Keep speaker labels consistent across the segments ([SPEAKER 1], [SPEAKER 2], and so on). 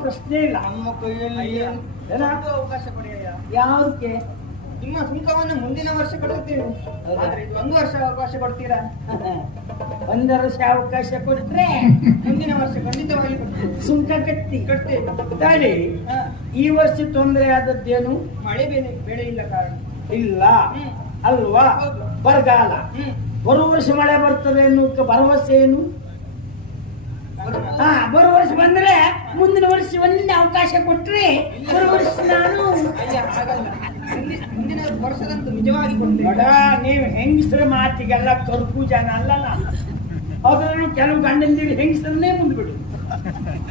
[SPEAKER 1] ಪ್ರಶ್ನೆ ಇಲ್ಲ.
[SPEAKER 2] ನಮ್ಮ ಕೈಯಲ್ಲಿ ಏನು? ಅವಕಾಶ ಕೊಡಿಯಯ್ಯ
[SPEAKER 1] ಯಾವ್ದಕ್ಕೆ?
[SPEAKER 2] ನಿಮ್ಮ ಸುಂಕವನ್ನು ಮುಂದಿನ ವರ್ಷ ಕೊಡುತ್ತೀವಿ
[SPEAKER 1] ಹೌದಾ?
[SPEAKER 2] ಆದ್ರೆ ಇದು ಒಂದು ವರ್ಷ ಅವಕಾಶ ಕೊಡ್ತೀರಾ?
[SPEAKER 1] ಒಂದು ವರ್ಷ ಅವಕಾಶ ಕೊಟ್ರೆ
[SPEAKER 2] ಮುಂದಿನ ವರ್ಷ ಖಂಡಿತವಾಗಿ ಕೊಡ್ತೀವಿ.
[SPEAKER 1] ಸುಂಕ ಕಟ್ಟಿ.
[SPEAKER 2] ಕಟ್ತೇವೆ. ಹಾ.
[SPEAKER 1] ಈ ವರ್ಷ ತೊಂದರೆ ಆದದ್ದೇನು?
[SPEAKER 2] ಮಳೆ ಬೆಳೆ ಬೆಳೆ ಇಲ್ಲ ಕಾರಣ.
[SPEAKER 1] ಇಲ್ಲ.
[SPEAKER 2] ಹ್ಮ್.
[SPEAKER 1] ಅಲ್ವಾ?
[SPEAKER 2] ಹೌದು.
[SPEAKER 1] ಬರಗಾಲ.
[SPEAKER 2] ಹ್ಮ್.
[SPEAKER 1] ಬರುವ ವರ್ಷ ಮಳೆ ಬರ್ತದೆ ಅನ್ನೋಕೆ ಭರವಸೆ ಏನು? ಹಾ ಬರೋ ವರ್ಷ ಬಂದ್ರೆ ಮುಂದಿನ ವರ್ಷ ಒಂದೇ ಅವಕಾಶ ಕೊಟ್ರಿ ಬರೋ ವರ್ಷ ನಾನು
[SPEAKER 2] ಮುಂದಿನ ವರ್ಷದಂತೂ ನಿಜವಾಗಿ
[SPEAKER 1] ನೋಡ ನೀವು ಹೆಂಗಸ್ರ ಮಾತಿಗೆಲ್ಲ ಕರ್ಪು ಜನ ಅಲ್ಲ ನಾನು ಅದ್ರಲ್ಲೂ ಕೆಲವು ಗಂಡಂದಿರು ಹೆಂಗಸ್ರನ್ನೇ ಮುಂದ್ಬಿಡು.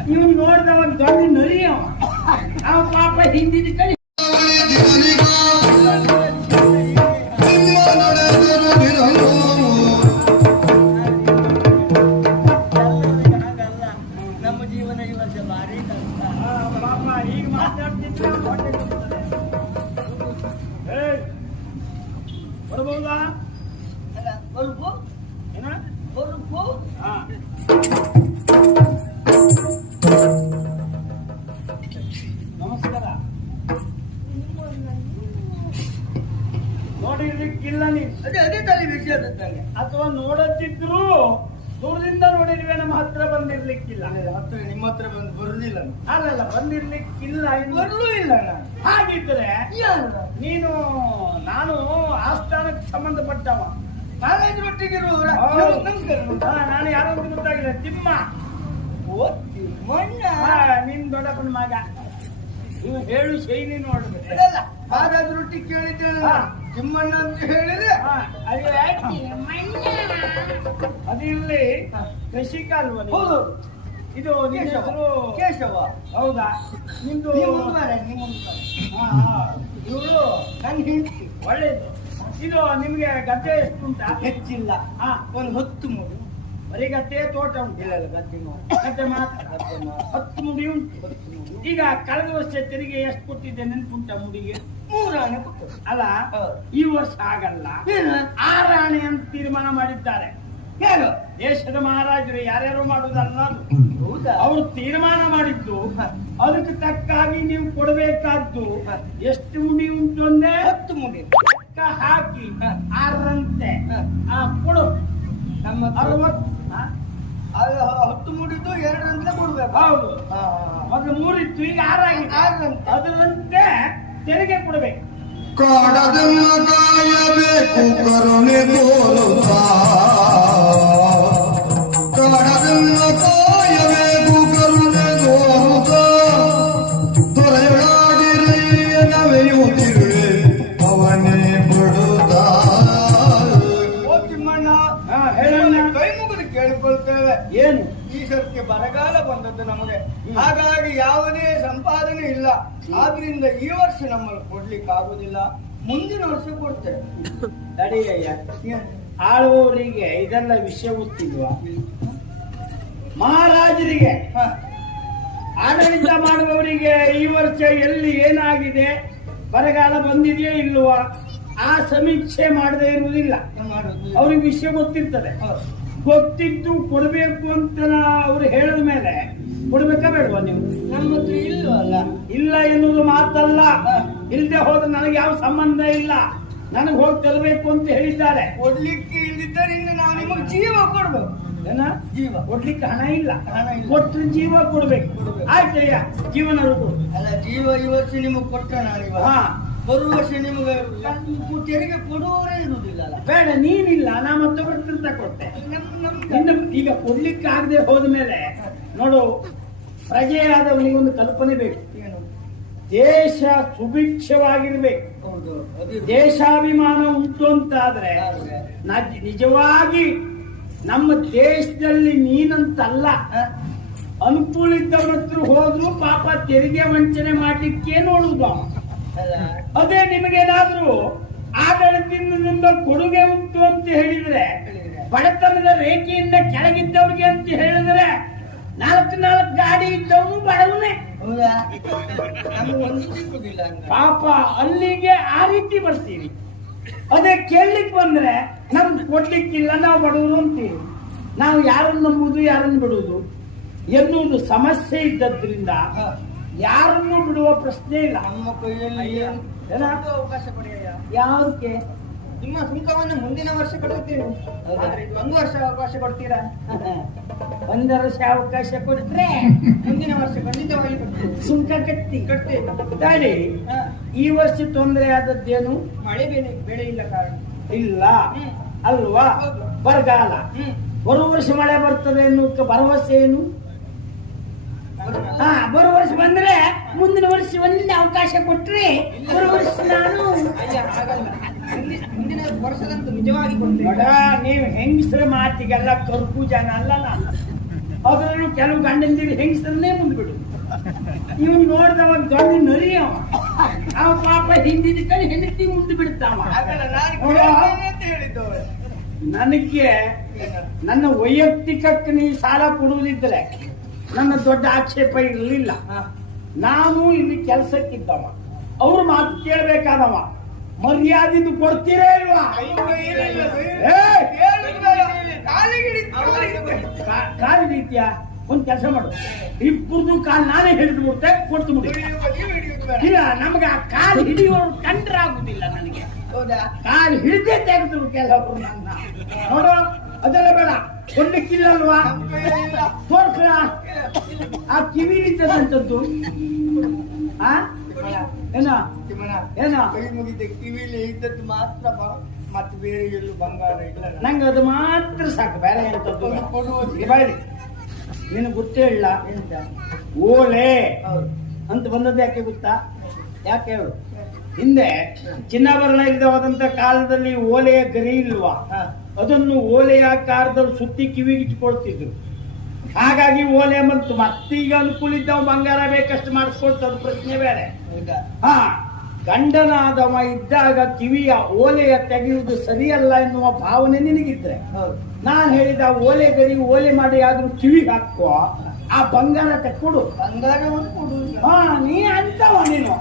[SPEAKER 1] ಇವನು ನೋಡಿದವ ದೊಡ್ಡ ನರಿ ಅವ ಅವ ಪಾಪ ಹಿಂದಿದ್ದು ಕಡೆ ಬರ್ಬೋದಾ
[SPEAKER 2] ಬರುಪು
[SPEAKER 1] ಏನ? ಹಾ. ನಮಸ್ಕಾರ. ನೋಡಿರ್ಲಿಕ್ಕಿಲ್ಲ ನೀನು
[SPEAKER 2] ಅದೇ ಅದೇ ತಲೆ ವಿಷಯ
[SPEAKER 1] ಅಥವಾ ನೋಡತ್ತಿದ್ರು ದೂರದಿಂದ ನೋಡಿರ್ವೆ ನಮ್ಮ ಹತ್ರ ಬಂದಿರ್ಲಿಕ್ಕಿಲ್ಲ.
[SPEAKER 2] ಹತ್ರ ನಿಮ್ಮ ಹತ್ರ ಬಂದು ಬರುದಿಲ್ಲ
[SPEAKER 1] ಅಲ್ಲಲ್ಲ ಬಂದಿರ್ಲಿಕ್ಕಿಲ್ಲ
[SPEAKER 2] ಬರಲೂ ಇಲ್ಲ ನಾನು.
[SPEAKER 1] ಹಾಗಿದ್ರೆ
[SPEAKER 2] ಯಾರು?
[SPEAKER 1] ನೀನು ನಾನು ಆಸ್ಥಾನಕ್ಕೆ ಸಂಬಂಧಪಟ್ಟವ.
[SPEAKER 2] ಕಾಲೇಜ್ ಮಟ್ಟಿಗೆ
[SPEAKER 1] ಹೌದು. ನಾನು ಯಾರೋ ಗೊತ್ತಾಗಿಲ್ಲ ತಿಮ್ಮ.
[SPEAKER 2] ಓ ತಿಮ್ಮಣ್ಣ
[SPEAKER 1] ನಿನ್ ದೊಡ್ಡಪ್ಪನ ಮಗ. ನೀವು ಹೇಳು ಶೈಲಿ ನೋಡ್ಬೇಕು.
[SPEAKER 2] ರೊಟ್ಟಿ ಕೇಳಿದ್ದೇನೆ. ತಿಮ್ಮಣ್ಣ ಅಂತ ಹೇಳಿದ್ರೆ?
[SPEAKER 1] ಅದಿಲ್ಲಿ ಅದು ಇಲ್ಲಿ
[SPEAKER 2] ಹೌದು.
[SPEAKER 1] ಇದು
[SPEAKER 2] ಕೇಶವ. ಕೇಶವ.
[SPEAKER 1] ಹೌದಾ? ನಿಮ್ದು. ಇವರು
[SPEAKER 2] ನನ್ನ ಹೆಂಡತಿ
[SPEAKER 1] ಒಳ್ಳೇದು. ಇದು ನಿಮ್ಗೆ ಗದ್ದೆ ಎಷ್ಟು ಉಂಟಾ
[SPEAKER 2] ಹೆಚ್ಚಿಲ್ಲ.
[SPEAKER 1] ಹಾ.
[SPEAKER 2] ಒಂದು ಹತ್ತು ಮೂರು.
[SPEAKER 1] ಬರೀ ಗದ್ದೆ ತೋಟ ಉಂಟು?
[SPEAKER 2] ಇಲ್ಲ ಇಲ್ಲ ಗದ್ದೆ.
[SPEAKER 1] ಗದ್ದೆ ಮಾತ್ರ.
[SPEAKER 2] ಗದ್ದೆ.
[SPEAKER 1] ಹತ್ತು ಮುಡಿ ಉಂಟು.
[SPEAKER 2] ಹತ್ತು.
[SPEAKER 1] ಈಗ ಕಳೆದ ವರ್ಷ ತೆರಿಗೆ ಎಷ್ಟು ಕೊಟ್ಟಿದ್ದೆ ನೆನ್ಪುಂಟ ಮುಡಿಗೆ?
[SPEAKER 2] ಮೂರು ಆನೆ ಕೊಟ್ಟರು
[SPEAKER 1] ಅಲ್ಲ ಈ ವರ್ಷ ಆಗಲ್ಲ. ಆರಾಣೆ ಅಂತ ತೀರ್ಮಾನ ಮಾಡಿದ್ದಾರೆ.
[SPEAKER 2] ಯಾರು?
[SPEAKER 1] ದೇಶದ ಮಹಾರಾಜರು ಯಾರ್ಯಾರು ಮಾಡುದಲ್ಲ? ಅದು
[SPEAKER 2] ಹೌದಾ?
[SPEAKER 1] ಅವರು ತೀರ್ಮಾನ ಮಾಡಿದ್ದು. ಅದಕ್ಕೆ ತಕ್ಕಾಗಿ ನೀವು ಕೊಡಬೇಕಾದ್ದು. ಎಷ್ಟು ಮುಡಿ ಉಂಟು ಅಂದ್ರೆ?
[SPEAKER 2] ಹತ್ತು ಮುಡಿ.
[SPEAKER 1] ಲೆಕ್ಕ ಹಾಕಿ
[SPEAKER 2] ಆರಂತೆ
[SPEAKER 1] ಆರರಂತೆ ಆ ಕೊಡು.
[SPEAKER 2] ನಮ್ಮ
[SPEAKER 1] ಅರವತ್ತು?
[SPEAKER 2] ಅದು ಹತ್ತು ಮುಡಿದು ಎರಡರಂತೆ ಕೊಡ್ಬೇಕು.
[SPEAKER 1] ಹೌದು. ಮೊದಲು ಮೂರಿತ್ತು ಈಗ ಆರಾಗಿ
[SPEAKER 2] ಆರರಂತೆ.
[SPEAKER 1] ಅದರಂತೆ ತೆರಿಗೆ ಕೊಡಬೇಕು.
[SPEAKER 3] ಕಾಡದನ್ನ ಕಾಯಬೇಕು ಕರುಣೆ ತೋರುತ್ತಾ.
[SPEAKER 2] ಬರಗಾಲ ಬಂದದ್ದು ನಮಗೆ. ಹಾಗಾಗಿ ಯಾವುದೇ ಸಂಪಾದನೆ ಇಲ್ಲ. ಆದ್ರಿಂದ ಈ ವರ್ಷ ನಮ್ಮಲ್ಲಿ ಕೊಡ್ಲಿಕ್ಕೆ ಆಗುದಿಲ್ಲ. ಮುಂದಿನ ವರ್ಷ ಕೊಡ್ತೇವೆ.
[SPEAKER 1] ತಡೆಯಯ್ಯ ಆಳುವವರಿಗೆ ಇದೆಲ್ಲ ವಿಷಯ ಗೊತ್ತಿಲ್ವಾ? ಮಹಾರಾಜರಿಗೆ ಆಡಳಿತ ಮಾಡುವವರಿಗೆ ಈ ವರ್ಷ ಎಲ್ಲಿ ಏನಾಗಿದೆ? ಬರಗಾಲ ಬಂದಿದೆಯೇ ಇಲ್ವಾ? ಆ ಸಮೀಕ್ಷೆ ಮಾಡದೇ ಇರುವುದಿಲ್ಲ. ಅವ್ರಿಗೆ ವಿಷಯ ಗೊತ್ತಿರ್ತದೆ. ಗೊತ್ತಿದ್ದು ಕೊಡಬೇಕು ಅಂತ ಅವ್ರು ಹೇಳಿದ ಮೇಲೆ ಕೊಡ್ಬೇಕಾ ಬೇಡವಾ ನೀವು?
[SPEAKER 2] ನಮ್ಮ ಹತ್ರ ಇಲ್ವಲ್ಲ
[SPEAKER 1] ಇಲ್ಲ ಎನ್ನುವುದು ಮಾತಲ್ಲ. ಇಲ್ಲದೆ ಹೋದ್ರೆ ನನಗೆ ಯಾವ ಸಂಬಂಧ ಇಲ್ಲ. ನನಗೆ ಹೋಗಿ ತರಬೇಕು ಅಂತ ಹೇಳಿದ್ದಾರೆ.
[SPEAKER 2] ಕೊಡ್ಲಿಕ್ಕೆ ಇಲ್ಲಿದ್ದರಿಂದ ನಾವು ನಿಮಗೆ ಜೀವ ಕೊಡ್ಬೇಕು.
[SPEAKER 1] ಏನ?
[SPEAKER 2] ಜೀವ.
[SPEAKER 1] ಕೊಡ್ಲಿಕ್ಕೆ ಹಣ ಇಲ್ಲ.
[SPEAKER 2] ಹಣ ಇಲ್ಲ.
[SPEAKER 1] ಕೊಟ್ಟರೆ ಜೀವ ಕೊಡ್ಬೇಕು. ಆಯ್ತಯ್ಯ ಜೀವನ ಕೊಡು
[SPEAKER 2] ಅಲ್ಲ ಜೀವ ಇವತ್ತು ನಿಮಗೆ ಕೊಟ್ಟ ನಾನು ಇವಾಗ ಬರುವ ವರ್ಷ ನಿಮಗೆ ತೆರಿಗೆ ಕೊಡುವವರೇ ಇರುವುದಿಲ್ಲ
[SPEAKER 1] ಬೇಡ ನೀನಿಲ್ಲ ನಾ ಮತ್ತೊಬ್ಬರ ಕೊಟ್ಟೆ. ಇನ್ನು ಈಗ ಕೊಡ್ಲಿಕ್ಕೆ ಆಗದೆ ಹೋದ್ಮೇಲೆ ನೋಡು ಪ್ರಜೆಯಾದವನಿಗೆ ಒಂದು ಕಲ್ಪನೆ ಬೇಕು.
[SPEAKER 2] ಏನು?
[SPEAKER 1] ದೇಶ ಸುಭಿಕ್ಷವಾಗಿರ್ಬೇಕು.
[SPEAKER 2] ಹೌದು ಅದು
[SPEAKER 1] ದೇಶಾಭಿಮಾನ ಉಂಟು
[SPEAKER 2] ಆದ್ರೆ,
[SPEAKER 1] ನ- ನಿಜವಾಗಿ ನಮ್ಮ ದೇಶದಲ್ಲಿ ನೀನಂತಲ್ಲ? ಅನುಕೂಲ ಇದ್ದವರ ಹತ್ರ ಹೋದ್ರು ಪಾಪ ತೆರಿಗೆ ವಂಚನೆ ಮಾಡಲಿಕ್ಕೆ ನೋಡುದು ಅದೇ ನಿಮಗೇನಾದ್ರೂ ಆಡಳಿತದಿಂದ ಕೊಡುಗೆ ಉಂಟು ಅಂತ ಹೇಳಿದ್ರೆ. ಬಡತನದ ರೇಖೆಯಿಂದ ಕೆಳಗಿದ್ದವ್ರಿಗೆ ಅಂತ ಹೇಳಿದ್ರೆ ನಾಲ್ಕು ನಾಲ್ಕು ಗಾಡಿ ಇದ್ದವನು ಬಡವನೇ. ಪಾಪ ಅಲ್ಲಿಗೆ ಆ ರೀತಿ ಬರ್ತೀವಿ. ಅದೇ ಕೇಳಲಿಕ್ಕೆ ಬಂದ್ರೆ ನಮ್ಗೆ ಕೊಡ್ಲಿಕ್ಕಿಲ್ಲ ನಾವು ಬಡವರು ಅಂತೀವಿ. ನಾವು ಯಾರನ್ನು ನಂಬುದು ಯಾರನ್ನು ಬಿಡುವುದು ಎನ್ನುವುದು ಸಮಸ್ಯೆ ಇದ್ದದ್ರಿಂದ. ಯಾರನ್ನೂ ಬಿಡುವ ಪ್ರಶ್ನೆ ಇಲ್ಲ.
[SPEAKER 4] ನಮ್ಮ ಕೈಯಲ್ಲಿ? ಅವಕಾಶ ಕೊಡಿ
[SPEAKER 1] ಯಾವ್ದಕ್ಕೆ
[SPEAKER 4] ನಿಮ್ಮ ಸುಂಕವನ್ನು ಮುಂದಿನ ವರ್ಷ ಕೊಡುತ್ತೀರಿ. ಆದ್ರೆ ಒಂದು ವರ್ಷ ಅವಕಾಶ ಕೊಡ್ತೀರಾ?
[SPEAKER 1] ಒಂದು ವರ್ಷ ಅವಕಾಶ ಕೊಟ್ರೆ
[SPEAKER 4] ಮುಂದಿನ ವರ್ಷ ಖಂಡಿತವಾಗಿ
[SPEAKER 1] ಸುಂಕ ಕಟ್ಟಿ.
[SPEAKER 4] ಕಟ್ತೀವಿ.
[SPEAKER 1] ಈ ವರ್ಷ ತೊಂದರೆ ಆದದ್ದೇನು?
[SPEAKER 4] ಮಳೆ ಬೆಳೆ ಬೆಳೆ ಇಲ್ಲ ಕಾರಣ.
[SPEAKER 1] ಇಲ್ಲ. ಅಲ್ವಾ. ಬರಗಾಲ. ಬರುವ ವರ್ಷ ಮಳೆ ಬರ್ತದೆ ಎನ್ನುವ ಭರವಸೆ ಏನು? ಹಾ. ಮುಂದಿನ ವರ್ಷ ಒಂದೇ ಅವಕಾಶ ಕೊಟ್ಟರೆ ವರ್ಷ ನಾನು
[SPEAKER 4] ಮುಂದಿನ ವರ್ಷದಂತೂ ನಿಜವಾಗಿ
[SPEAKER 1] ನೀವು ಹೆಂಗಸ್ರ ಮಾತಿಗೆಲ್ಲ ಕರ್ಕು ಜನ ಅಲ್ಲ ನಾನು. ಅದ್ರಲ್ಲೂ ಕೆಲವು ಗಂಡಂದಿರು ಹೆಂಗಸರನ್ನೇ ಮುಂದ್ಬಿಡು. ಇವನು ನೋಡಿದವ ಗಂಡು ನರಿ ಅವ. ಅವ ಪಾಪ ಹಿಂದಿದ ಕಡೆ ಹೆಂಡತಿ ಮುಂದೆ ಬಿಡ್ತಾವ ನನಗೆ ನನ್ನ ವೈಯಕ್ತಿಕಕ್ಕೆ ನೀ ಸಾಲ ಕೊಡುವುದಿದ್ದರೆ ನನ್ನ ದೊಡ್ಡ ಆಕ್ಷೇಪ ಇರಲಿಲ್ಲ. ನಾನು ಇಲ್ಲಿ ಕೆಲಸಕ್ಕಿದ್ದವ. ಅವ್ರ ಮಾತು ಕೇಳಬೇಕಾದವ. ಮರ್ಯಾದಿದ್ದು ಕೊಡ್ತೀರೇ ಇಲ್ವಾ? ಕಾಲು ರೀತಿಯ ಒಂದ್ ಕೆಲಸ ಮಾಡು. ಇಬ್ಬರದು ಕಾಲ್ ನಾನೇ ಹಿಡಿದು ಬಿಡ್ತೆ ಕೊಡ್ತು ಬಿಡಿ. ಇಲ್ಲ ನಮ್ಗೆ ಆ ಕಾಲ್ ಹಿಡಿಯೋರು ಕಂಡ್ರಾಗುದಿಲ್ಲ ನನಗೆ.
[SPEAKER 4] ಕಾಲ್
[SPEAKER 1] ಕಾಲು ಹಿಡಿದೇ ತೆಗೆದ್ರು ಕೆಲವರು ನನ್ನ. ನೋಡು ಅದೆಲ್ಲ ಬೇಡ. ಕೊಡ್ಲಿಕ್ಕಿಲ್ಲಲ್ವಾ
[SPEAKER 4] ನಮ್ಮ ಕೈಯಲ್ಲಿ ಇಲ್ಲ.
[SPEAKER 1] ತೋರ್ಸ ಆ ಕಿವಿ ಇದ್ದದಂತದ್ದು ಆ ಏನ ಏನ
[SPEAKER 4] ಮುಗಿದ ಕಿವಿಲಿ ಇದ್ದದ್ದು ಮಾತ್ರ ಬ- ಮತ್ತೆ ಬೇರೆ ಎಲ್ಲೂ ಬಂಗಾರ ಇಲ್ಲ.
[SPEAKER 1] ನಂಗೆ ಅದು ಮಾತ್ರ ಸಾಕು ಬೇರೆ ಎಂತದ್ದು ಬೇಡ.
[SPEAKER 4] ಕೊಡುವುದು.
[SPEAKER 1] ಬಾಯ್ಲಿ ನಿನಗೆ ಗೊತ್ತೇ ಇಲ್ಲ? ಓಲೆ. ಅಂತ ಬಂದದ್ದು ಯಾಕೆ ಗೊತ್ತಾ ಯಾಕೆ ಹೇಳು ಹಿಂದೆ ಚಿನ್ನಾಭರಣ ಇಲ್ಲದೆ ಹೋದಂತ ಕಾಲದಲ್ಲಿ ಓಲೆಯ ಗರಿ ಇಲ್ವಾ
[SPEAKER 4] ಹ.
[SPEAKER 1] ಅದನ್ನು ಓಲೆ ಆಕಾರದಲ್ಲಿ ಸುತ್ತಿ ಕಿವಿಗೆ ಇಟ್ಕೊಳ್ತಿದ್ರು ಹಾಗಾಗಿ ಓಲೆ ಬಂತು. ಮತ್ತೀಗ ಅನುಕೂಲ ಇದ್ದವ ಬಂಗಾರ ಬೇಕಷ್ಟು ಮಾಡಿಸ್ಕೊಳ್ತದ ಪ್ರಶ್ನೆ ಬೇರೆ? ಹಾ ಗಂಡನಾದವ ಇದ್ದಾಗ ಕಿವಿಯ ಓಲೆಯ ತೆಗೆಯುವುದು ಸರಿಯಲ್ಲ ಎನ್ನುವ ಭಾವನೆ ನಿನಗಿದ್ರೆ. ನಾನು ಹೇಳಿದ ಓಲೆ ಗರಿ ಓಲೆ ಮಾಡಿ ಆದ್ರೂ ಕಿವಿಗೆ ಹಾಕುವ ಆ ಬಂಗಾರ ತೆಕ್ಕೊಡು.
[SPEAKER 4] ಬಂಗಾರ.
[SPEAKER 1] ಹಾ ನೀ ಅಂತವ ನೀನು.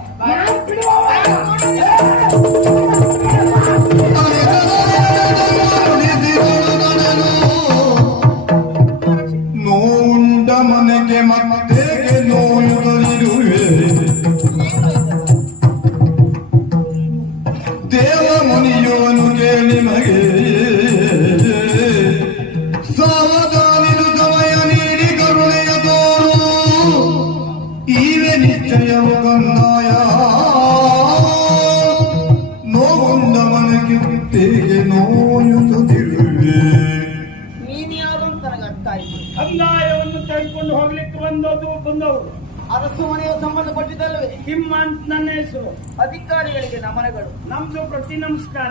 [SPEAKER 4] ಮನೆಯ ಸಂಬಂಧಪಟ್ಟಿದ್ದಲ್ಲವೇ?
[SPEAKER 1] ಕಿಮ್ಮ ಅಂತ ನನ್ನ ಹೆಸರು.
[SPEAKER 4] ಅಧಿಕಾರಿಗಳಿಗೆ ನಮನಗಳು.
[SPEAKER 1] ನಮ್ದು ಪ್ರತಿ ನಮಸ್ಕಾರ.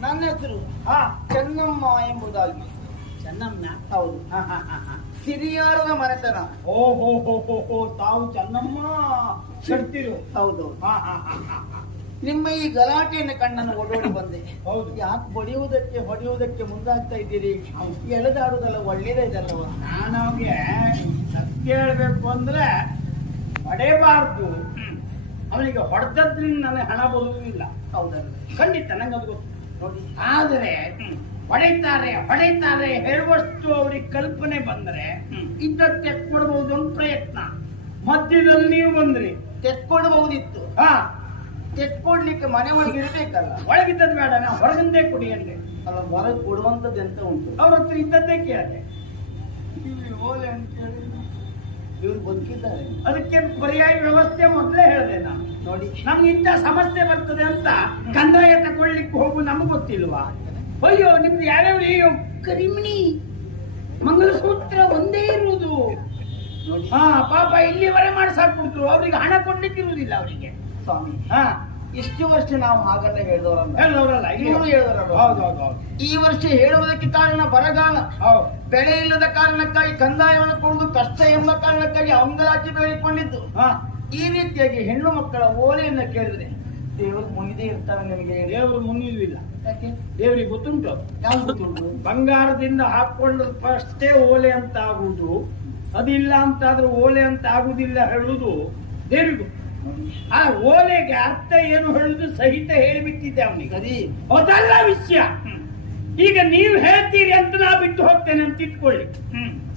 [SPEAKER 4] ನನ್ನ ಹೆಸರು
[SPEAKER 1] ಹಾ.
[SPEAKER 4] ಚೆನ್ನಮ್ಮ ಎಂಬುದಾಗಿ.
[SPEAKER 1] ಚೆನ್ನಮ್ಮ?
[SPEAKER 4] ಹೌದು.
[SPEAKER 1] ಹಾ, ಹಾ, ಹಾ, ಹಾ.
[SPEAKER 4] ಸಿರಿಯಾರದ ಮನೆತನ.
[SPEAKER 1] ಓ ಹೋ ಹೋ ಹೋ ಹೋ ತಾವು ಚೆನ್ನಮ್ಮ. ಶಕ್ತಿರು
[SPEAKER 4] ಹೌದು.
[SPEAKER 1] ಹಾ ಹಾ.
[SPEAKER 4] ನಿಮ್ಮ ಈ ಗಲಾಟೆಯನ್ನು ಕಣ್ಣನ್ನು ಓಡೋಡಿ ಬಂದೆ.
[SPEAKER 1] ಹೌದು.
[SPEAKER 4] ಯಾಕೆ ಬಡಿಯುವುದಕ್ಕೆ ಹೊಡೆಯುವುದಕ್ಕೆ ಮುಂದಾಗ್ತಾ ಇದ್ದೀರಿ? ಎಳೆದಾಡುವುದಲ್ಲ ಒಳ್ಳೇದೇ ಇದಲ್ಲವ?
[SPEAKER 1] ನಾನು ಅವ್ರಿಗೆ ಸತ್ಯ ಹೇಳ್ಬೇಕು ಅಂದ್ರೆ ಹೊಡೆಯಬಾರ್ದು ಅವನಿಗೆ ಹೊಡೆದದ್ರಿಂದ ನನಗೆ ಹಣ ಬರುವುದಿಲ್ಲ.
[SPEAKER 4] ಹೌದಲ್ಲ
[SPEAKER 1] ಖಂಡಿತ ನಂಗದು ಅದು ಗೊತ್ತು.
[SPEAKER 4] ನೋಡಿ.
[SPEAKER 1] ಆದರೆ ಹೊಡೆಯುತ್ತಾರೆ ಹೊಡೆಯುತ್ತಾರೆ ಹೇಳುವಷ್ಟು ಅವ್ರಿಗೆ ಕಲ್ಪನೆ ಬಂದ್ರೆ ಇದ್ದ ತೆಕ್ಕೊಡ್ಬಹುದು ಅಂತ ಪ್ರಯತ್ನ. ಮಧ್ಯದಲ್ಲಿ ನೀವು ಬಂದ್ರಿ.
[SPEAKER 4] ತೆಕ್ಕೊಡ್ಬಹುದಿತ್ತು.
[SPEAKER 1] ಹಾ.
[SPEAKER 4] ತೆಕ್ಕೊಡ್ಲಿಕ್ಕೆ ಮನೆ ಒಳಗೆ ಇರಬೇಕಲ್ಲ.
[SPEAKER 1] ಒಳಗಿದ್ದದ್ ಬೇಡ ನಾ ಹೊರಗಿಂದೇ ಕೊಡಿ ಅಂದೆ.
[SPEAKER 4] ಅಲ್ಲ ಹೊರಗೆ ಕೊಡುವಂತದ್ದು ಎಂತ ಉಂಟು?
[SPEAKER 1] ಅವ್ರ ಹತ್ರ ಇದ್ದದ್ದೇ ಕೇಳಿದೆ.
[SPEAKER 4] ಓಲೆ ಅಂತ ಹೇಳಿ ಇವ್ರು ಬದುಕಿದ್ದಾರೆ.
[SPEAKER 1] ಅದಕ್ಕೆ ಪರ್ಯಾಯ ವ್ಯವಸ್ಥೆ ಮೊದಲೇ ಹೇಳಿದೆ ನಾನು.
[SPEAKER 4] ನೋಡಿ.
[SPEAKER 1] ನಮ್ಗೆ ಇಂಥ ಸಮಸ್ಯೆ ಬರ್ತದೆ ಅಂತ ಕಂದಾಯ ತಗೊಳ್ಳಿಕ್ ಹೋಗು ನಮ್ಗೆ ಗೊತ್ತಿಲ್ವಾ? ಅಯ್ಯೋ ನಿಮ್ದು ಯಾವ್ಯಾವ ಅಯ್ಯೋ ಕರಿಮಿಣಿ? ಮಂಗಲಸೂತ್ರ ಒಂದೇ ಇರುವುದು. ಹಾ ಪಾಪ ಇಲ್ಲಿವರೆ ಮಾಡ್ಸಾಕ್ಬಿಟ್ರು. ಅವ್ರಿಗೆ ಹಣ ಕೊಡ್ಲಿಕ್ಕೆ ಇರುವುದಿಲ್ಲ ಅವರಿಗೆ.
[SPEAKER 4] ಸ್ವಾಮಿ.
[SPEAKER 1] ಹಾ.
[SPEAKER 4] ಇಷ್ಟು ವರ್ಷ ನಾವು ಹಾಗನ್ನ ಹೇಳಿದವರಲ್ಲ.
[SPEAKER 1] ಹೇಳೋರಲ್ಲ
[SPEAKER 4] ಇವರು ಹೇಳಿದವರಲ್ಲ.
[SPEAKER 1] ಹೌದು
[SPEAKER 4] ಈ ವರ್ಷ ಹೇಳುವುದಕ್ಕೆ ಕಾರಣ ಬರಗಾಲ. ಬೆಳೆ ಇಲ್ಲದ ಕಾರಣಕ್ಕಾಗಿ ಕಂದಾಯವನ್ನು ಕೊಡುವುದು ಕಷ್ಟ ಎಂಬ ಕಾರಣಕ್ಕಾಗಿ ಅಂಗಲಾಚಿ ಬೆಳೆಕೊಂಡಿದ್ದು
[SPEAKER 1] ಹಾ.
[SPEAKER 4] ಈ ರೀತಿಯಾಗಿ ಹೆಣ್ಣು ಮಕ್ಕಳ ಓಲೆಯನ್ನ ಕೇಳಿದ್ರೆ ದೇವರು ಮುನಿದೇ ಇರ್ತಾರೆ ನಿಮಗೆ
[SPEAKER 1] ದೇವರು ಮುನಿಯುವುದಿಲ್ಲ
[SPEAKER 4] ಯಾಕೆ?
[SPEAKER 1] ದೇವರಿಗೆ ಗೊತ್ತುಂಟು?
[SPEAKER 4] ಯಾವ್ದು ಗೊತ್ತುಂಟು?
[SPEAKER 1] ಬಂಗಾರದಿಂದ ಹಾಕೊಂಡು ಫಸ್ಟೇ ಓಲೆ ಅಂತ ಆಗುವುದು. ಅದಿಲ್ಲ ಅಂತಾದ್ರೆ ಓಲೆ ಅಂತ ಆಗುದಿಲ್ಲ ಹೇಳುವುದು ದೇವರಿಗೂ ಆ ಓಲೆಗೆ ಅರ್ಥ ಏನು ಹೇಳುದು ಸಹಿತ ಹೇಳಿಬಿಟ್ಟಿದ್ದೆ ಅವನಿಗೆ.
[SPEAKER 4] ಸರಿ.
[SPEAKER 1] ಅದಲ್ಲ ವಿಷಯ. ಈಗ ನೀವು ಹೇಳ್ತೀರಿ ಅಂತ ನಾ ಬಿಟ್ಟು ಹೋಗ್ತೇನೆ ಅಂತ ಇಟ್ಕೊಳ್ಳಿ.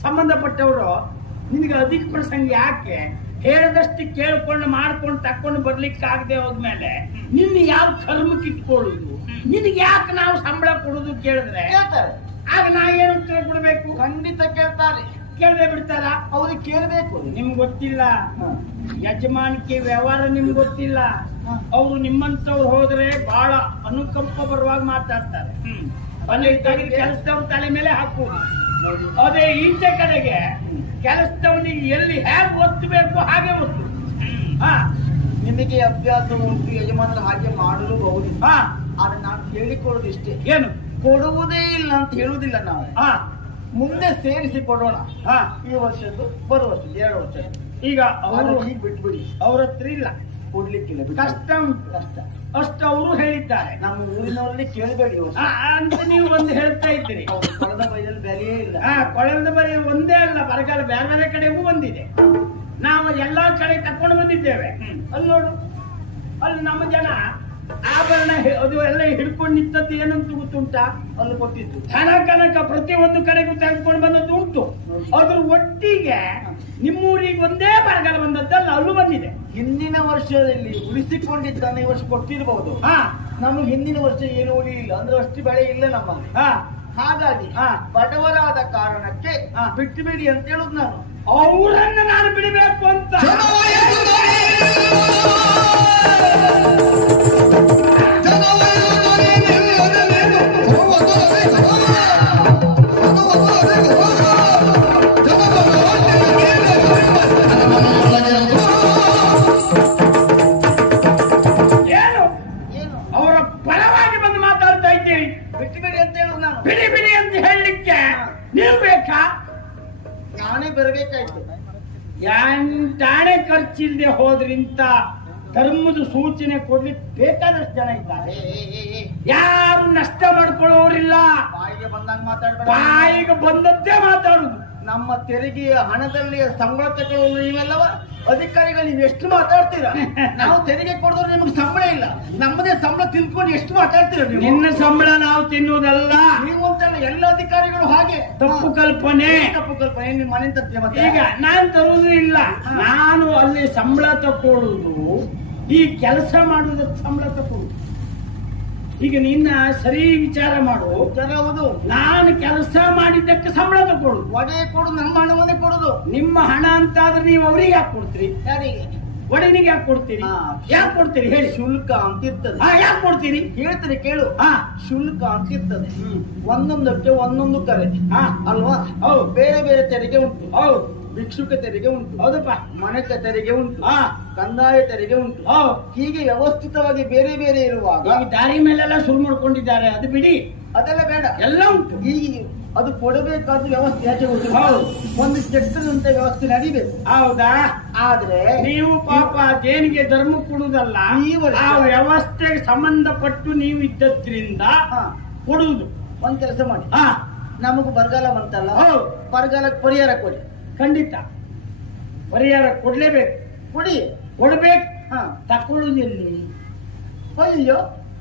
[SPEAKER 1] ಸಂಬಂಧಪಟ್ಟವರು ನಿನಗೆ ಅಧಿಕ ಪ್ರಸಂಗ ಯಾಕೆ? ಹೇಳದಷ್ಟು ಕೇಳ್ಕೊಂಡು ಮಾಡ್ಕೊಂಡು ತಕ್ಕೊಂಡು ಬರ್ಲಿಕ್ಕೆ ಆಗದೆ ಹೋದ್ಮೇಲೆ ನಿನ್ನ ಯಾವ ಕರ್ಮಕ್ಕೆ ಇಟ್ಕೊಳ್ಳುದು? ನಿನಗೆ ಯಾಕೆ ನಾವು ಸಂಬಳ ಕೊಡುದು ಕೇಳಿದ್ರೆ? ಆಗ ನಾ ಏನು ಕೇಳ್ಬಿಡ್ಬೇಕು ಕೊಡ್ಬೇಕು?
[SPEAKER 4] ಖಂಡಿತ ಕೇಳ್ತಾರೆ.
[SPEAKER 1] ಕೇಳದೆ ಬಿಡ್ತಾರ?
[SPEAKER 4] ಅವ್ರಿಗೆ ಕೇಳ್ಬೇಕು.
[SPEAKER 1] ನಿಮ್ಗೆ ಗೊತ್ತಿಲ್ಲ. ಯಜಮಾನಿಕೆ ವ್ಯವಹಾರ ನಿಮ್ಗೆ ಗೊತ್ತಿಲ್ಲ. ಅವರು ನಿಮ್ಮಂತವ್ರು ಹೋದ್ರೆ ಬಹಳ ಅನುಕಂಪ ಬರುವಾಗ ಮಾತಾಡ್ತಾರೆ. ಕೆಲಸದವ್ರ ತಲೆ ಮೇಲೆ
[SPEAKER 4] ಹಾಕು
[SPEAKER 1] ಅದೇ ಈಚೆ ಕಡೆಗೆ ಕೆಲಸದವನಿಗೆ ಎಲ್ಲಿ ಹೇಗೆ ಒತ್ತಬೇಕು ಹಾಗೆ ಒತ್ತು. ಹಾ.
[SPEAKER 4] ನಿಮಗೆ ಅಭ್ಯಾಸ ಉಂಟು ಯಜಮಾನರು ಹಾಗೆ ಮಾಡಲೂಬಹುದು
[SPEAKER 1] ಹಾ.
[SPEAKER 4] ಆದ್ರೆ ನಾನು ಹೇಳಿಕೊಡೋದು ಇಷ್ಟೇ.
[SPEAKER 1] ಏನು?
[SPEAKER 4] ಕೊಡುವುದೇ ಇಲ್ಲ ಅಂತ ಹೇಳುವುದಿಲ್ಲ ನಾವು.
[SPEAKER 1] ಹಾ.
[SPEAKER 4] ಮುಂದೆ ಸೇರಿಸಿ ಕೊಡೋಣ.
[SPEAKER 1] ಹಾ.
[SPEAKER 4] ಈ ವರ್ಷದ್ದು ಬರುವ ವರ್ಷದ್ದು ಎರಡು ವರ್ಷ
[SPEAKER 1] ಈಗ ಅವರು
[SPEAKER 4] ಬಿಟ್ಬಿಡಿ.
[SPEAKER 1] ಅವ್ರ ಹತ್ರ ಇಲ್ಲ.
[SPEAKER 4] ಕೊಡ್ಲಿಕ್ಕಿಲ್ಲ.
[SPEAKER 1] ಕಷ್ಟ ಉಂಟು.
[SPEAKER 4] ಕಷ್ಟ.
[SPEAKER 1] ಅಷ್ಟು ಅವರು ಹೇಳಿದ್ದಾರೆ.
[SPEAKER 4] ನಮ್ಮ ಊರಿನವರಲ್ಲಿ ಕೇಳಬೇಡಿ
[SPEAKER 1] ಅಂತ ನೀವು ಒಂದು ಹೇಳ್ತಾ ಇದ್ದೀರಿ.
[SPEAKER 4] ಕೊಳದ ಬೈದಲ್ಲಿ ಬೆಲೆಯೇ ಇಲ್ಲ.
[SPEAKER 1] ಕೊಳದ ಬರೆಯ ಒಂದೇ ಅಲ್ಲ ಬರಗಾಲ ಬೇರೆ ಬೇರೆ ಕಡೆಗೂ ಬಂದಿದೆ. ನಾವು ಎಲ್ಲಾ ಕಡೆ ತಕೊಂಡು ಬಂದಿದ್ದೇವೆ. ಅಲ್ಲಿ ನೋಡು. ಅಲ್ಲಿ ನಮ್ಮ ಜನ ಆಭರಣ ಅದು ಎಲ್ಲ ಹಿಡ್ಕೊಂಡು ನಿಂತದ್ದು ಏನಂತ ಗೊತ್ತುಂಟಾ?
[SPEAKER 4] ಅಲ್ಲಿ ಕೊಟ್ಟಿದ್ದು.
[SPEAKER 1] ಹಣ ಕನಕ ಪ್ರತಿಯೊಂದು ಕಡೆಗೂ ತೆಗೆದುಕೊಂಡು ಬಂದದ್ದು ಉಂಟು. ಅದ್ರ ಒಟ್ಟಿಗೆ ನಿಮ್ಮೂರಿಗೆ ಒಂದೇ ಬರಗಾಲ ಬಂದದ್ದಲ್ಲ ಅಲ್ಲೂ ಬಂದಿದೆ.
[SPEAKER 4] ಹಿಂದಿನ ವರ್ಷದಲ್ಲಿ ಉಳಿಸಿಕೊಂಡಿದ್ದಾನೆ ಈ ವರ್ಷ ಕೊಟ್ಟಿರಬಹುದು
[SPEAKER 1] ಹಾ.
[SPEAKER 4] ನಮಗೆ ಹಿಂದಿನ ವರ್ಷ ಏನು ಉಳಿಯಿಲ್ಲ ಅಂದ್ರೆ ಅಷ್ಟು ಬೆಳೆ ಇಲ್ಲ ನಮ್ಮಲ್ಲಿ.
[SPEAKER 1] ಹಾ.
[SPEAKER 4] ಹಾಗಾಗಿ
[SPEAKER 1] ಹಾ.
[SPEAKER 4] ಬಡವರಾದ ಕಾರಣಕ್ಕೆ
[SPEAKER 1] ಹಾ.
[SPEAKER 4] ಬಿಟ್ಟು ಬಿಡಿ ಅಂತ ಹೇಳುದು ನಾನು.
[SPEAKER 1] ಅವರನ್ನ ನಾನು ಬಿಡಬೇಕು ಅಂತ. ಜನ ಇದ್ದಾರೆ. ಯಾರು ನಷ್ಟ ಮಾಡ್ಕೊಳ್ಳೋರಿಲ್ಲ.
[SPEAKER 4] ಬಾಯಿಗೆ ಬಂದಂಗ ಮಾತಾಡ್ಬೇಡ.
[SPEAKER 1] ಬಾಯಿಗೆ ಬಂದದ್ದೇ ಮಾತಾಡುದು.
[SPEAKER 4] ನಮ್ಮ ತೆರಿಗೆಯ ಹಣದಲ್ಲಿ ಸಂಬಳ ತಗೊಳ್ಳೋರು ನೀವೆಲ್ಲವ? ಅಧಿಕಾರಿಗಳು ನೀವು ಎಷ್ಟು ಮಾತಾಡ್ತೀರಾ? ನಾವು ತೆರಿಗೆ ಕೊಡೋರು ನಿಮಗೆ ಸಂಬಳ ಇಲ್ಲ. ನಮ್ಮದೇ ಸಂಬಳ ತಿನ್ಕೊಂಡು ಎಷ್ಟು ಮಾತಾಡ್ತೀರಾ ನೀವು?
[SPEAKER 1] ನಿನ್ನ ಸಂಬಳ ನಾವು ತಿನ್ನುವುದಲ್ಲ.
[SPEAKER 4] ನೀವು ಅಂತಲ್ಲ ಎಲ್ಲ ಅಧಿಕಾರಿಗಳು ಹಾಗೆ.
[SPEAKER 1] ತಪ್ಪು ಕಲ್ಪನೆ.
[SPEAKER 4] ತಪ್ಪು ಕಲ್ಪನೆ? ನಿಮ್ಮ ಮನೆ ಮತ್ತೆ?
[SPEAKER 1] ಈಗ ನಾನು ತರುವುದು ಇಲ್ಲ ನಾನು ಅಲ್ಲಿ ಸಂಬಳ ತಕೊಳ್ಳುವುದು ಈ ಕೆಲಸ ಮಾಡುವುದಕ್ಕೆ ಸಂಬಳ ತಕೊಳ್ಳುದು ಈಗ ನಿನ್ನ ಸರಿ ವಿಚಾರ ಮಾಡು.
[SPEAKER 4] ಹೌದು.
[SPEAKER 1] ನಾನು ಕೆಲಸ ಮಾಡಿದ್ದಕ್ಕೆ ಸಂಬಳ ತಗೊಳ್ಳುದು
[SPEAKER 4] ಒಡೆ ಕೊಡು ನಮ್ಮ ಹಣವನ್ನೇ ಕೊಡುದು.
[SPEAKER 1] ನಿಮ್ಮ ಹಣ ಅಂತ ಆದ್ರೆ ನೀವು ಅವರಿಗೆ ಯಾಕೆ ಕೊಡ್ತೀರಿ?
[SPEAKER 4] ಯಾರಿಗೆ?
[SPEAKER 1] ಒಡನಿಗೆ ಯಾಕೆ ಕೊಡ್ತೀರಿ. ಯಾಕೆ ಕೊಡ್ತೀರಿ? ಹೇಳಿ.
[SPEAKER 4] ಶುಲ್ಕ ಅಂತ ಇರ್ತದೆ
[SPEAKER 1] ಹಾ ಯಾಕೆ ಕೊಡ್ತೀರಿ?
[SPEAKER 4] ಹೇಳ್ತಾರೆ ಕೇಳು.
[SPEAKER 1] ಹಾ.
[SPEAKER 4] ಶುಲ್ಕ ಅಂತ ಇರ್ತದೆ ಒಂದೊಂದಕ್ಕೆ ಒಂದೊಂದು ಕರೆ.
[SPEAKER 1] ಹಾ.
[SPEAKER 4] ಅಲ್ವಾ?
[SPEAKER 1] ಹೌದು.
[SPEAKER 4] ಬೇರೆ ಬೇರೆ ತೆರಿಗೆ ಉಂಟು.
[SPEAKER 1] ಹೌದು.
[SPEAKER 4] ಭಿಕ್ಷುಕ ತೆರಿಗೆ ಉಂಟು.
[SPEAKER 1] ಹೌದಪ್ಪ?
[SPEAKER 4] ಮನೆಕ ತೆರಿಗೆ ಉಂಟು.
[SPEAKER 1] ಹಾ
[SPEAKER 4] ಕಂದಾಯ ತೆರಿಗೆ ಉಂಟು.
[SPEAKER 1] ಹಾ
[SPEAKER 4] ಹೀಗೆ ವ್ಯವಸ್ಥಿತವಾಗಿ ಬೇರೆ ಬೇರೆ ಇರುವಾಗ
[SPEAKER 1] ದಾರಿ ಮೇಲೆಲ್ಲ ಶುರು ಮಾಡ್ಕೊಂಡಿದ್ದಾರೆ. ಅದು ಬಿಡಿ.
[SPEAKER 4] ಅದೆಲ್ಲ ಬೇಡ.
[SPEAKER 1] ಎಲ್ಲ ಉಂಟು.
[SPEAKER 4] ಹೀಗೆ ಅದು ಕೊಡಬೇಕಾದ ವ್ಯವಸ್ಥೆ ಯಾಕೆ ಗೊತ್ತಿಲ್ಲ?
[SPEAKER 1] ಹೌದು.
[SPEAKER 4] ಒಂದು ಕೆಟ್ಟದಂತ ವ್ಯವಸ್ಥೆ ನಡಿಬೇಕು.
[SPEAKER 1] ಹೌದಾ?
[SPEAKER 4] ಆದ್ರೆ
[SPEAKER 1] ನೀವು ಪಾಪ ದೇನಿಗೆ ಧರ್ಮ ಕೊಡುವುದಲ್ಲ
[SPEAKER 4] ನೀವು
[SPEAKER 1] ಆ ವ್ಯವಸ್ಥೆಗೆ ಸಂಬಂಧಪಟ್ಟು ನೀವು ಇದ್ದದ್ರಿಂದ ಕೊಡುವುದು.
[SPEAKER 4] ಒಂದ್ ಕೆಲಸ ಮಾಡಿ.
[SPEAKER 1] ಹಾ.
[SPEAKER 4] ನಮಗೂ ಬರಗಾಲ ಬಂತಲ್ಲ? ಬರಗಾಲಕ್ಕೆ ಪರಿಹಾರ ಕೊಡಿ.
[SPEAKER 1] ಖಂಡಿತ. ಪರಿಹಾರ ಕೊಡ್ಲೇಬೇಕು.
[SPEAKER 4] ಕೊಡಿ.
[SPEAKER 1] ಕೊಡ್ಬೇಕು.
[SPEAKER 4] ಹಾ.
[SPEAKER 1] ತಕೊಳ್ಳುವುದಿಲ್ಲಿ.
[SPEAKER 4] ಅಯ್ಯೋ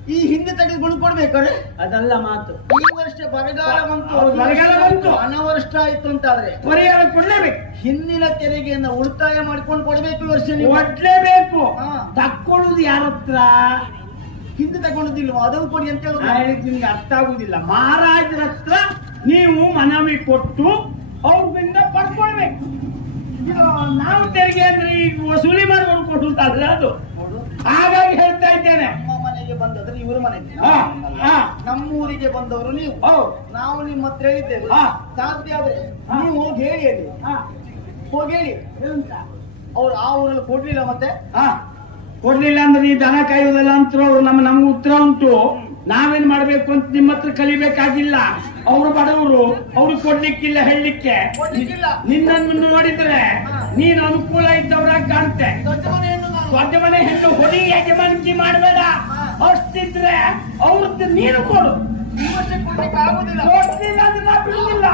[SPEAKER 4] ಈ ಹಿಂದೆ ತೆಗೆದುಕೊಂಡು ಕೊಡ್ಬೇಕಾದ್ರೆ
[SPEAKER 1] ಅದಲ್ಲ ಮಾತು.
[SPEAKER 4] ಈ ವರ್ಷ ಬರಗಾಲ ಬಂತು.
[SPEAKER 1] ಬರಗಾಲ ಬಂತು.
[SPEAKER 4] ಅನವರ್ಷ ಆಯ್ತು ಅಂತಾದ್ರೆ
[SPEAKER 1] ಪರಿಹಾರ ಕೊಡ್ಲೇಬೇಕು.
[SPEAKER 4] ಹಿಂದಿನ ತೆರಿಗೆಯನ್ನ ಉಳಿತಾಯ ಮಾಡ್ಕೊಂಡು ಕೊಡ್ಬೇಕು ಈ ವರ್ಷ ನೀವು.
[SPEAKER 1] ಕೊಡ್ಲೇಬೇಕು.
[SPEAKER 4] ಹಾ.
[SPEAKER 1] ತಕ್ಕೊಳ್ಳುದು ಯಾರ ಹತ್ರ?
[SPEAKER 4] ಹಿಂದೆ ತಗೊಂಡಿದ್ದಿಲ್ವಾ ಅದನ್ನು ಕೊಡಿ ಅಂತ
[SPEAKER 1] ಹೇಳಿದ್ರೆ ಹೇಳಿದ್ ನಿಮ್ಗೆ ಅರ್ಥ ಆಗುದಿಲ್ಲ. ಮಹಾರಾಜರ ಹತ್ರ ನೀವು ಮನವಿ ಕೊಟ್ಟು ಅವ್ರಿಂದ ನಾವು ತೆರಿಗೆ ಅಂದ್ರೆ ಈಗ ವಸೂಲಿ ಮಾಡ್ಕೊಂಡು ಕೊಟ್ಟು ಅಲ್ಲ ಅದು. ಹಾಗಾಗಿ ಹೇಳ್ತಾ ಇದ್ದೇನೆ.
[SPEAKER 4] ನಮ್ಮ ಮನೆಗೆ ಬಂದದ್ರೆ ಇವ್ರ ಮನೆಗೆ. ನಮ್ಮೂರಿಗೆ ಬಂದವರು ನೀವು. ನಾವು ನಿಮ್ಮ ಹತ್ರ ಹೇಳಿದ್ದೇವೆ. ಸಾಧ್ಯ ಆದ್ರೆ ನೀವು ಹೋಗಿ ಹೇಳಿ ಹೇಳಿ
[SPEAKER 1] ಹಾ,
[SPEAKER 4] ಹೋಗಿ ಹೇಳಿ? ಅವ್ರು ಆ ಊರಲ್ಲಿ ಕೊಡ್ಲಿಲ್ಲ ಮತ್ತೆ?
[SPEAKER 1] ಹಾ, ಕೊಡ್ಲಿಲ್ಲ ಅಂದ್ರೆ ನೀ ದನ ಕಾಯುವುದಲ್ಲ ಅಂತ ಅವ್ರು ನಮ್ಮ ನಮ್ಗೆ ಉತ್ತರ ಉಂಟು. ನಾವೇನ್ ಮಾಡ್ಬೇಕು ಅಂತ ನಿಮ್ಮ ಹತ್ರ ಕಲಿಬೇಕಾಗಿಲ್ಲ. ಅವರು ಬಡವರು ಅವ್ರು ಕೊಡ್ಲಿಕ್ಕಿಲ್ಲ ಹೇಳಲಿಕ್ಕೆ. ನಿನ್ನನ್ನು ನೋಡಿದ್ರೆ ನೀನು ಅನುಕೂಲ ಇದ್ದವರಾಗಿ ಕಾಣುತ್ತೆ.
[SPEAKER 4] ದೊಡ್ಡ
[SPEAKER 1] ಮನೆ ಹೆಣ್ಣು ಹೊಡಿ ಯಜಮಾನಿಕೆ ಮಾಡಬೇಡ ಅಷ್ಟಿದ್ರೆ ಅವ್ರದ್ದು ನೀನು ಕೊಡು. ಕೊಡ್ಲಿಲ್ಲ ಅಂದ್ರೆ ನಾ ಬಿಡುದಿಲ್ಲ.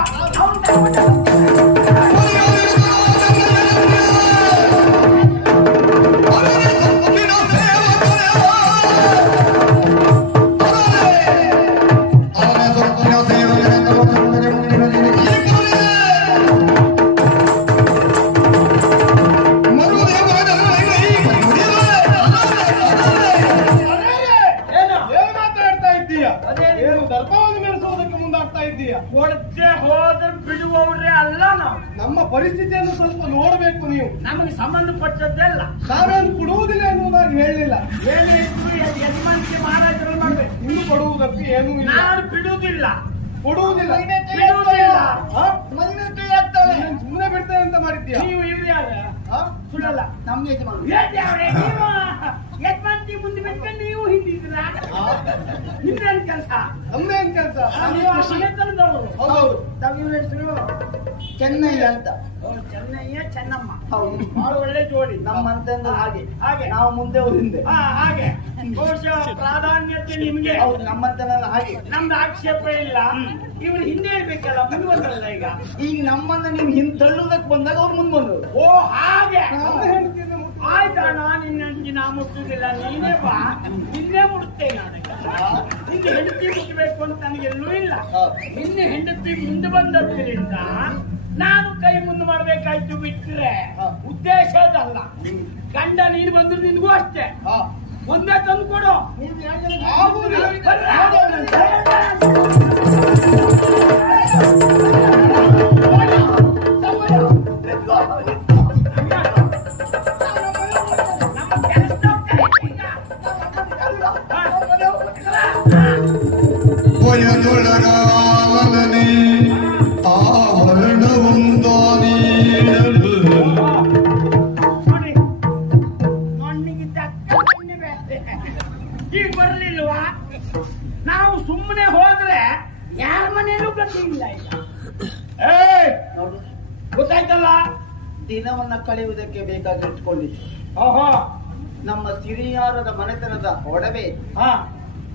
[SPEAKER 1] ನಾನು ಬಿಡುವುದಿಲ್ಲ.
[SPEAKER 5] ಕೊಡುವುದಿಲ್ಲ
[SPEAKER 1] ಬಿಡುವುದಿಲ್ಲ.
[SPEAKER 5] ನೀನು ಸುಮ್ಮನೆ ಬಿಡ್ತೇನೆ ಅಂತ ಮಾಡಿದ್ಯಾ
[SPEAKER 1] ನೀವು ಇವ್ರು ಯಾರ? ಸುಳ್ಳಲ್ಲ.
[SPEAKER 4] ನಮ್ಮ ಯಜಮಾನ.
[SPEAKER 1] ನೀವು ಯಜಮಾನ್ತಿ ಮುಂದೆ ಬಿಟ್ಕೊಂಡು ನೀವು ಹಿಂದಿದ್ರ ನಿಮ್ದೇನ್ ಕೆಲಸ?
[SPEAKER 5] ನಮ್ದೇನ್ ಕೆಲಸ?
[SPEAKER 1] ನೀವು ಹೆಸರು
[SPEAKER 4] ಚೆನ್ನೈ ಅಂತ.
[SPEAKER 1] ಅವ್ರು ಚೆನ್ನಯ್ಯ ಚೆನ್ನಮ್ಮ.
[SPEAKER 4] ಹೌದು.
[SPEAKER 1] ಬಹಳ ಒಳ್ಳೆ ಜೋಡಿ.
[SPEAKER 4] ನಮ್ಮಂತ ಹಾಗೆ.
[SPEAKER 1] ಹಾಗೆ.
[SPEAKER 4] ನಾವು ಮುಂದೆ ಅವ್ರು ಹಿಂದೆ
[SPEAKER 1] ಹಾ ಹಾಗೆ. ಕೋಶ ಪ್ರಾಧಾನ್ಯತೆ ನಿಮ್ಗೆ.
[SPEAKER 4] ಹೌದು ನಮ್ಮಂತನೆಲ್ಲ ಹಾಗೆ.
[SPEAKER 1] ನಮ್ದು ಆಕ್ಷೇಪ ಇಲ್ಲ. ಇವ್ರು ಹಿಂದೆ ಇರ್ಬೇಕಲ್ಲ ಮುಂದೆ ಬಂದ್ರಲ್ಲ ಈಗ?
[SPEAKER 4] ಈಗ ನಮ್ಮನ್ನ ನೀವು ಹಿಂದ್ ತಳ್ಳುವುದಕ್ಕೆ ಬಂದಾಗ ಅವ್ರು ಮುಂದೆ ಬಂದರು
[SPEAKER 1] ಓ ಹಾಗೆ.
[SPEAKER 5] ಆಯ್ತಾ ನಾನು ಮುಟ್ಟು-
[SPEAKER 1] ಆಯ್ತಣ್ಣ ನಿನ್ನ ಹೆಂಡತಿ ನಾ ಮುಟ್ಟುದಿಲ್ಲ. ನೀನೇ ಬಾ. ನಿನ್ನೆ ಮುಟ್ತೇನೆ ನಾನು. ನಿನ್ನ ಹೆಂಡತಿ ಮುಟ್ಟಬೇಕು ಅಂತ ನನಗೆಲ್ಲೂ ಇಲ್ಲ. ನಿನ್ನ ಹೆಂಡತಿ ಮುಂದೆ ಬಂದದ್ರಿಂದ ನಾನು ಕೈ ಮುಂದೆ ಮಾಡ್ಬೇಕಾಯ್ತು ಬಿಟ್ರೆ ಉದ್ದೇಶ ಅದಲ್ಲ. ಗಂಡ ನೀನು ಬಂದ್ರು ನಿನ್ಗೂ ಅಷ್ಟೇ. ಒಂದೇ ತಂದು ಕೊಡು.
[SPEAKER 5] ಆಗುವುದಿಲ್ಲ.
[SPEAKER 1] ಓಹೋ
[SPEAKER 4] ನಮ್ಮ ಸಿರಿಯಾರದ ಮನೆತನದ ಒಡವೆ.
[SPEAKER 1] ಹಾ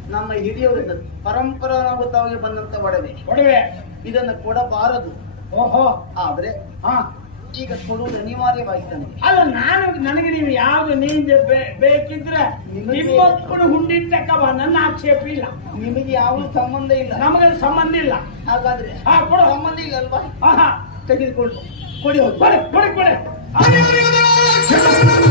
[SPEAKER 4] ನಮ್ಮ ಹಿರಿಯವರಿಂದ ಪರಂಪರಾಗತವಾಗಿ ಬಂದಂತ ಒಡವೆ.
[SPEAKER 1] ಒಡವೆ.
[SPEAKER 4] ಇದನ್ನ ಕೊಡಬಾರದು.
[SPEAKER 1] ಓಹೋ.
[SPEAKER 4] ಆದ್ರೆ
[SPEAKER 1] ಹಾ
[SPEAKER 4] ಈಗ ಕೊಡುವುದು ಅನಿವಾರ್ಯವಾಗಿದೆ
[SPEAKER 1] ಅಲ್ಲ ನಾನು ನನಗೆ ನೀವು ಯಾವ್ದು ನೀಂದೆ ಬೇಕಿದ್ರೆ
[SPEAKER 4] ನಿಮ್ಮಕ್ಕಳು
[SPEAKER 1] ನಿಮ್ಮಪ್ಪನ ಹುಂಡಿ ತಕ್ಕವ ನನ್ನ ಆಕ್ಷೇಪ ಇಲ್ಲ.
[SPEAKER 4] ನಿಮಗೆ ಯಾವ ಸಂಬಂಧ ಇಲ್ಲ.
[SPEAKER 1] ನಮಗೆ ಸಂಬಂಧ ಇಲ್ಲ.
[SPEAKER 4] ಹಾಗಾದ್ರೆ
[SPEAKER 1] ಹಾ ಕೊಡು.
[SPEAKER 4] ಸಂಬಂಧ ಇಲ್ಲ ಅಲ್ವಾ?
[SPEAKER 1] ಹಾ ಹಾ
[SPEAKER 4] ತೆಗೆದುಕೊಂಡು ಕೊಡಿ ಹೋಗಿ.
[SPEAKER 1] ಕೊಡಿ ಕೊಡಿ.
[SPEAKER 3] 아니 아니 아니